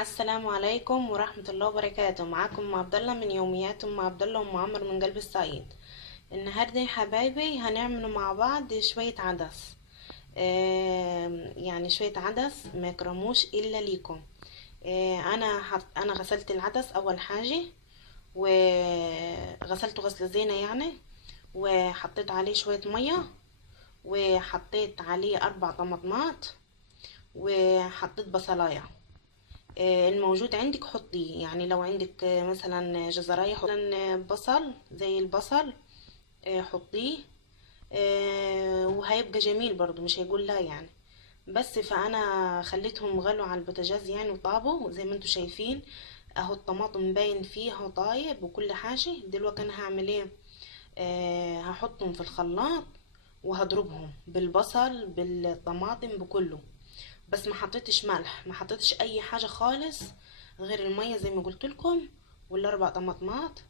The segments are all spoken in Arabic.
السلام عليكم ورحمة الله وبركاته. معاكم أم عبد الله من يوميات أم عبد الله وأم عمر من قلب الصعيد. النهاردة يا حبايبي هنعمل مع بعض شوية عدس. يعني شوية عدس ما يكرموش إلا ليكم. أنا غسلت العدس أول حاجة، وغسلته غسل زينة يعني، وحطيت عليه شوية مية، وحطيت عليه 4 طماطمات، وحطيت بصلاية. الموجود عندك حطيه، يعني لو عندك مثلا جزراية مثلا بصل زي البصل حطيه. وهيبقى جميل برضو، مش هيقول لا يعني. بس فانا خليتهم غلوا على البوتاجاز يعني وطابوا زي ما انتوا شايفين. اهو الطماطم باين فيه اهو طايب وكل حاجة. دلوقتي انا هعمل ايه؟ هحطهم في الخلاط وهضربهم بالبصل بالطماطم بكله. بس ما حطيتش ملح، ما حطيتش اي حاجه خالص غير الميه زي ما قلت لكم، وال4 طماطمات.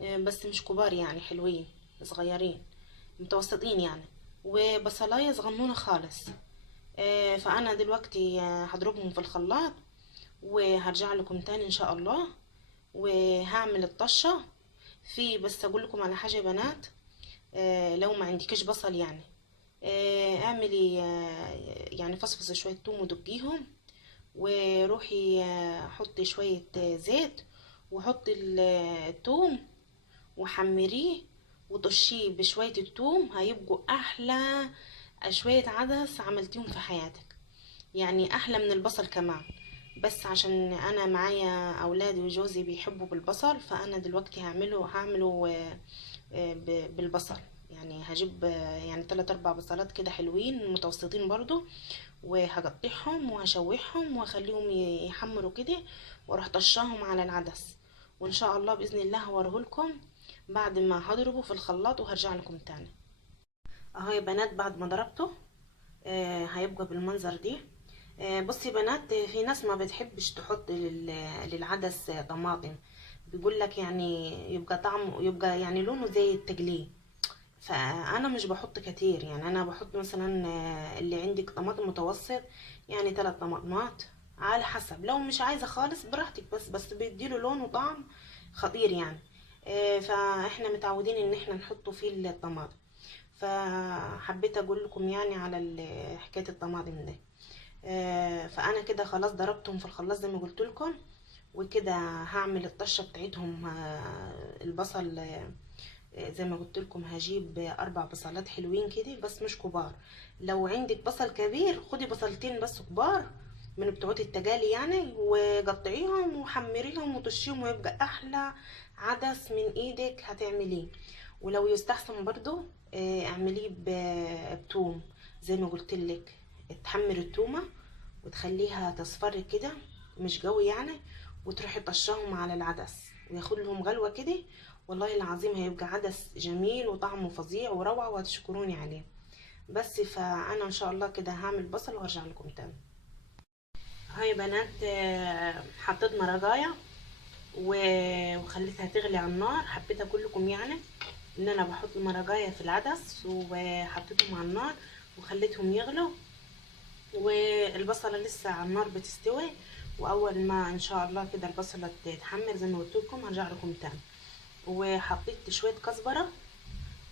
بس مش كبار يعني، حلوين صغيرين متوسطين يعني، وبصلايه صغنونه خالص. فانا دلوقتي هضربهم في الخلاط وهرجع لكم تاني ان شاء الله. وهعمل الطشه في، بس اقول لكم على حاجه يا بنات. لو ما عندكش بصل يعني، اعملي يعني فصفصي شويه توم ودقيهم، وروحي حطي شوية زيت، وحطي التوم وحمريه وطشيه بشوية التوم. هيبقوا أحلى شوية عدس عملتيهم في حياتك، يعني أحلى من البصل كمان. بس عشان أنا معايا أولادي وجوزي بيحبوا بالبصل، فأنا دلوقتي هعمله بالبصل. يعني هجيب يعني 3 4 بصلات كده حلوين متوسطين برضو، وهقطعهم وهشوحهم واخليهم يحمروا كده، واروح طشاهم على العدس. وان شاء الله باذن الله هوريهولكم بعد ما هضربه في الخلاط وهرجع لكم تاني. اهو يا بنات بعد ما ضربته هيبقى بالمنظر دي. بصي يا بنات، في ناس ما بتحبش تحط للعدس طماطم، بيقول لك يعني يبقى طعمه، يبقى يعني لونه زي التجليه. فانا مش بحط كتير، يعني انا بحط مثلا اللي عندك طماطم متوسط، يعني 3 طماطمات على حسب. لو مش عايزه خالص براحتك، بس بيديله لون وطعم خطير يعني. فاحنا متعودين ان احنا نحطه فيه الطماطم. فحبيت اقول لكم يعني على حكايه الطماطم ده. فانا كده خلاص ضربتهم في الخلاط زي ما قلت لكم، وكده هعمل الطشه بتاعتهم. البصل زي ما قلت لكم هجيب 4 بصلات حلوين كده بس مش كبار. لو عندك بصل كبير خدي بصلتين بس كبار من بتوعات التجالي يعني، وقطعيهم وحمريهم وطشيهم، ويبقى احلى عدس من ايدك هتعمليه. ولو يستحسن برضو اعمليه بتوم زي ما قلت لك. تحمر التومه وتخليها تصفر كده، مش قوي يعني، وتروحي طشاهم على العدس وياخد لهم غلوه كده. والله العظيم هيبقى عدس جميل وطعمه فظيع وروعة، وهتشكروني عليه. بس فانا ان شاء الله كده هعمل بصل وهرجع لكم تاني. هاي بنات، حطيت مرقاية وخليتها تغلي على النار. حبيت اقول لكم يعني ان انا بحط المرقاية في العدس، وحطيتهم على النار وخليتهم يغلوا، والبصلة لسه على النار بتستوي. واول ما ان شاء الله كده البصلة تتحمر زي ما قلت لكم هرجع لكم تاني. وحطيت شوية كزبرة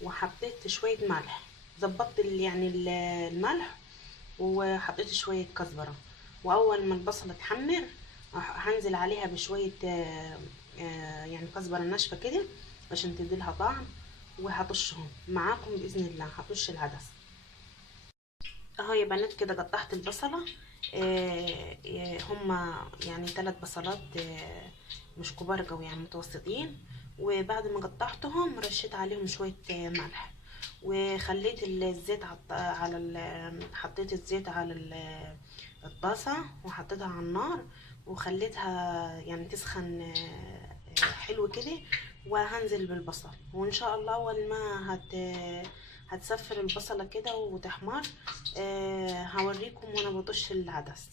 وحطيت شوية ملح. ظبطت الملح، وحطيت شوية كزبرة. وأول ما البصلة تحمر هنزل عليها بشوية يعني كزبرة ناشفة كده عشان تديلها طعم. وهطشهم معاكم بإذن الله، هطش العدس. اهو يا بنات كده قطعت البصلة. هما يعني 3 بصلات مش كبار قوي يعني متوسطين. وبعد ما قطعتهم رشيت عليهم شوية ملح، وخليت الزيت حطيت الزيت على الطاسة وحطيتها على النار، وخليتها يعني تسخن حلو كده. وهنزل بالبصل، وان شاء الله اول ما هتسفر البصلة كده وتحمر هوريكم وانا بطش العدس.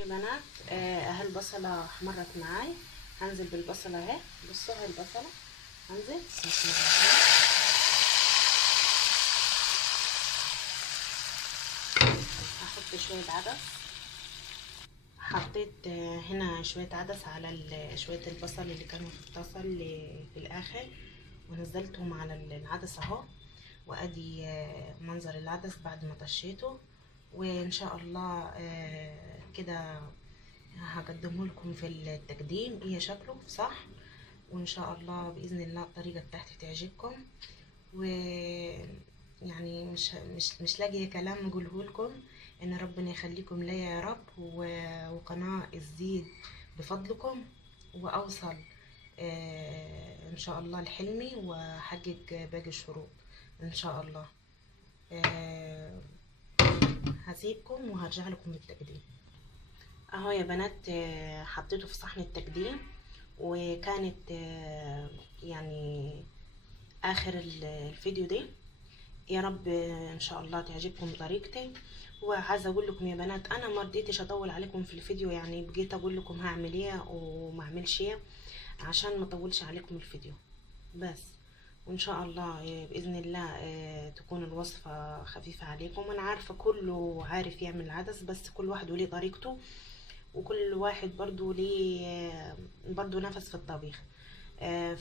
يا بنات اهي البصلة احمرت معاي. هنزل بالبصلة اهي، بصوا اهي البصلة. هنزل بسم الله الرحمن الرحيم. هحط شوية عدس، حطيت هنا شوية عدس على شوية البصل اللي كانوا في الطاسة اللي في الآخر، ونزلتهم على العدس اهو. وادي منظر العدس بعد ما طشيته. وان شاء الله كده هقدمه لكم في التقديم ايه شكله صح. وان شاء الله باذن الله الطريقه بتاعتي تعجبكم. و يعني مش لاقيه كلام اقوله لكم. ان ربنا يخليكم ليا يا رب، وقناه تزيد بفضلكم، واوصل ان شاء الله لحلمي واحقق باقي الشروط ان شاء الله. آه، هسيبكم وهرجع لكم بالتقديم. اهو يا بنات حطيته في صحن التقديم. وكانت يعني اخر الفيديو ده. يا رب ان شاء الله تعجبكم طريقتي. وعايزه اقول لكم يا بنات انا ما رضيتش اطول عليكم في الفيديو، يعني بقيت اقول لكم هعمل ايه وما اعملش ايه عشان ما اطولش عليكم الفيديو بس. وان شاء الله باذن الله تكون الوصفه خفيفه عليكم. انا عارفه كله عارف يعمل عدس، بس كل واحد وليه طريقته، وكل واحد برضو ليه برضو نفس في الطبيخ.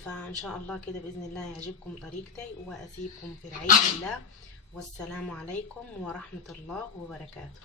فان شاء الله كده باذن الله يعجبكم طريقتي، واسيبكم في رعايه الله. والسلام عليكم ورحمه الله وبركاته.